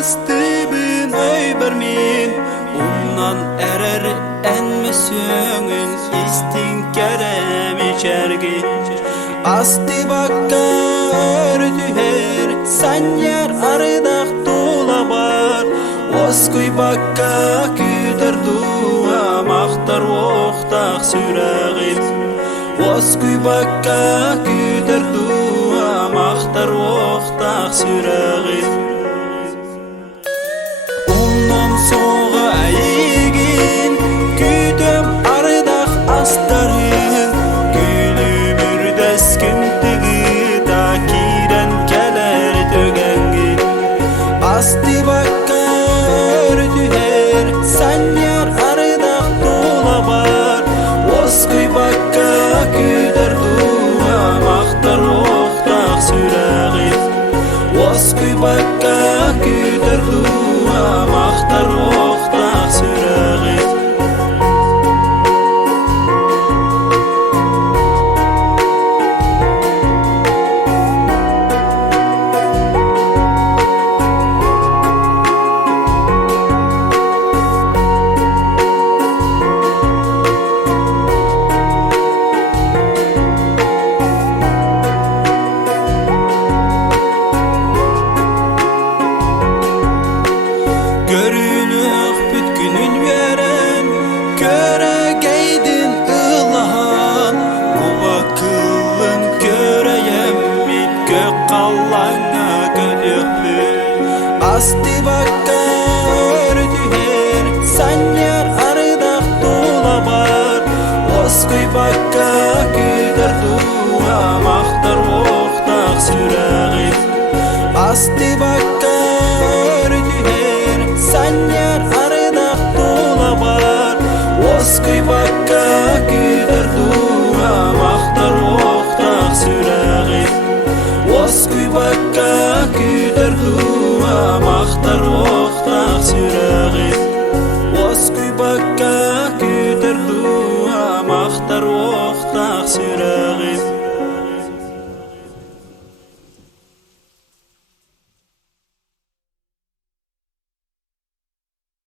ıstibin öйbermin Ondan erer enmesöngün istin kerem içergin Asti bakka ördüher sen yer arıdak dolabar Oskuy bakka küder duğa maktar oqtaq süragim Oskuy bakka küder duğa maktar oqtaq süragim Ondan soğa ayigin küdüm arıdak astarın Gülümür deskintigi takiren keler dögengin Asti bakka ördüher sen yer arıdak dolabar Oskuy bakka küder duğa maktar oqtaq süragim Oskuy bakka küder duğa maktar oqtaq süragim Görülük bütkünün veren Köregeydin ılahan Bu vakıllın göreyem mit gök kallana gölüklü Asti bakka